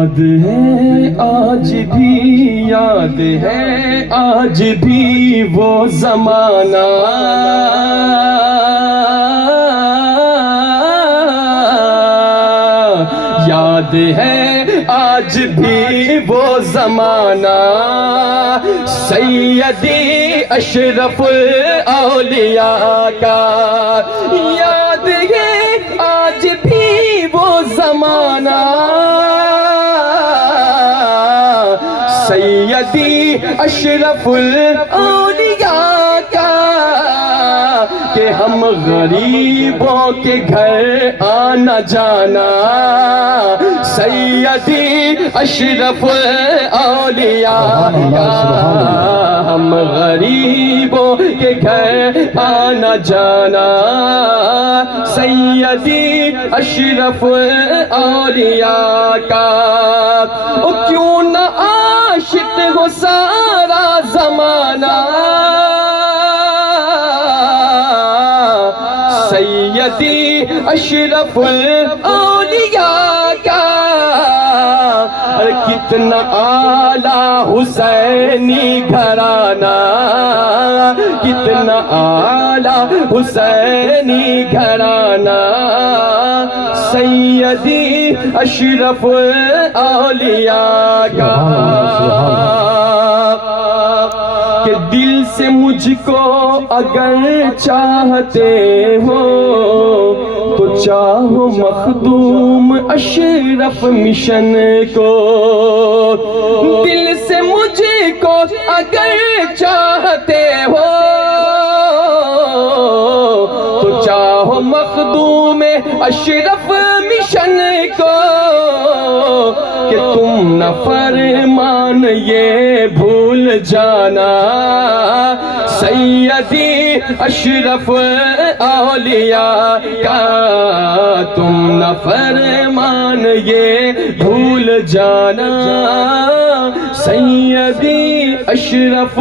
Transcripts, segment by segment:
یاد ہے آج بھی، یاد ہے آج بھی وہ زمانہ، یاد ہے آج بھی وہ زمانہ، سیدی اشرف الاولیاء کا، یاد ہے آج بھی وہ زمانہ، سیدی اشرف الاولیاء کا، کہ ہم غریبوں کے گھر آنا جانا، سیدی اشرف الاولیاء کا، ہم غریبوں کے گھر آنا جانا، سیدی اشرف الاولیاء کا، او کیوں نہ عاشق ہو سارا زمانہ، سیدی اشرف الاولیاء کا، کتنا اعلیٰ حسینی گھرانہ، کتنا اعلیٰ حسینی گھرانہ، سیدی اشرف الاولیاء کا، کہ دل سے مجھ کو اگر چاہتے ہو تو چاہو مخدوم اشرف مشن کو، دل سے مجھ کو اگر چاہتے ہو تو چاہو مخدوم اشرف مشن کو، کہ تم نہ فرمان یہ بھول جانا، سیدی اشرف اولیاء کا، تم نہ فرمان یہ بھول جانا، سیدی اشرف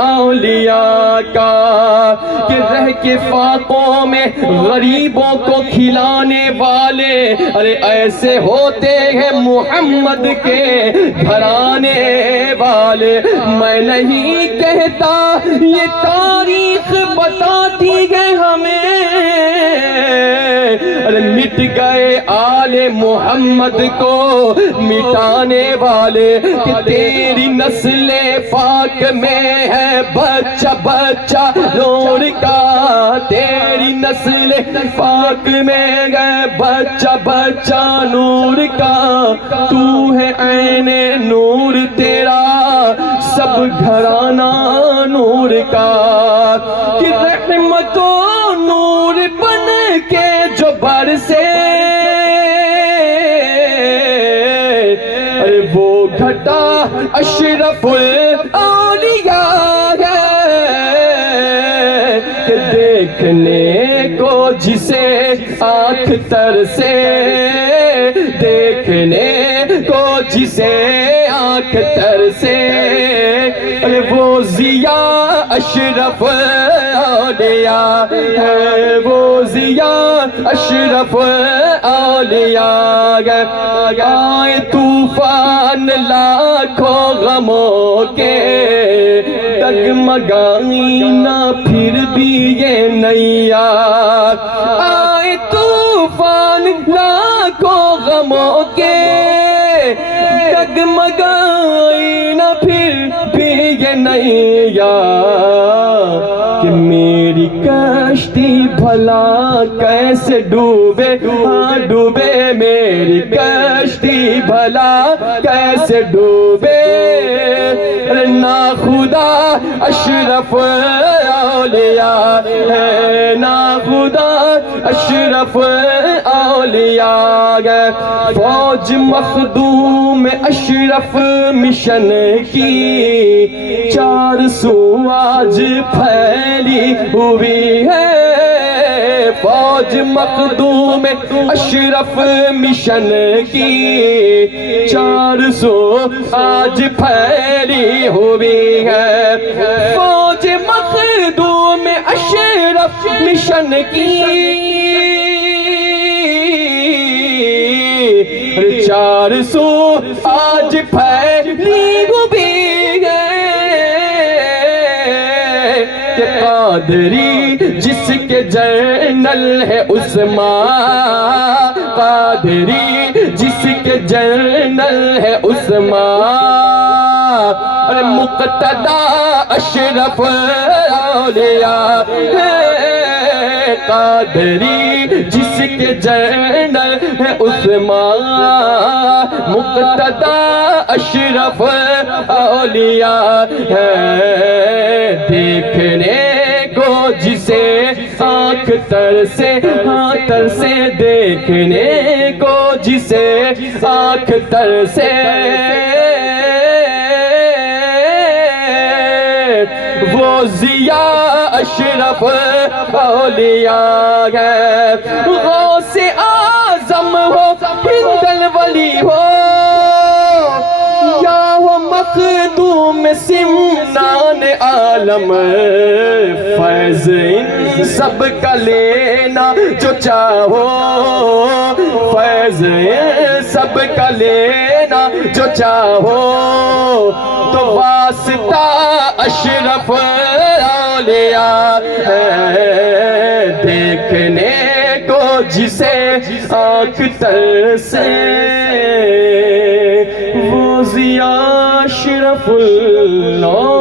اولیاء کا، کہ رہ کے فاقوں میں غریبوں کو کھلانے والے، ارے ایسے ہوتے ہیں محمد کے گھرانے والے، میں نہیں کہتا یہ تاریخ بتاتی ہے ہمیں، ارے مٹ گئے آل محمد کو مٹانے والے، کہ تیری نسل پاک میں ہے بچہ بچہ نور کا، تیری نسل پاک میں ہے بچہ بچہ نور کا، تو ہے عین نور تیرا سب گھرانہ نور کا، کہ رحمت و نور بن کے جو برسے، ارے وہ گھٹا اشرف الاولیاء ہے، کہ دیکھنے کو جسے آنکھ ترسے، دیکھنے کو جسے آنکھ ترسے، ارے وہ ضیاء اشرف اولیاء ہے، وہ ضیاء اشرف اولیاء ہے، آئے طوفان لاکھوں غموں کے، ڈگمگائی نہ پھر بھی یہ نیا، آئے طوفان لاکھوں غموں کے، ڈگمگائی نہ پھر بھی یہ نیا، کہ میری کشتی بھلا کیسے ڈوبے، ہاں ڈوبے میری کشتی بھلا کیسے ڈوبے، نا خدا اشرف اولیاء ہے، نا خدا اشرف اولیاء ہے، فوج مخدوم اشرف مشن کی 400 آج پھیلی ہوئی ہے، فوج مخدوم اشرف مشن کی 400 آج پھیلی ہوئی ہے، فوج مخدوم اشرف مشن کی چار سو آج پھیلی ہوئی ہے کہ قادری جس کے جنرل ہے عثمان، قادری جس کے جنرل ہے عثمان، مقتدی اشرف اولیاء ہے، قادری جس کے جنرل ہے عثمان، مقتدی اشرف اولیاء ہے، دیکھنے کو جسے آنکھ ترسے، ترسے دیکھنے کو جسے آنکھ ترسے، وہ ضیاء اشرف اولیاء ہے، غوث اعظم ہو ہند الولی ہو یا ہو مخدوم سمنان عالم، فیض ان سب کا لینا جو چاہو، فیض ان سب کا لینا جو چاہو، تو واسطہ اشرف اولیاء ہے، دیکھنے کو جسے آنکھ ترسے، وہ ضیاء اشرف اللہ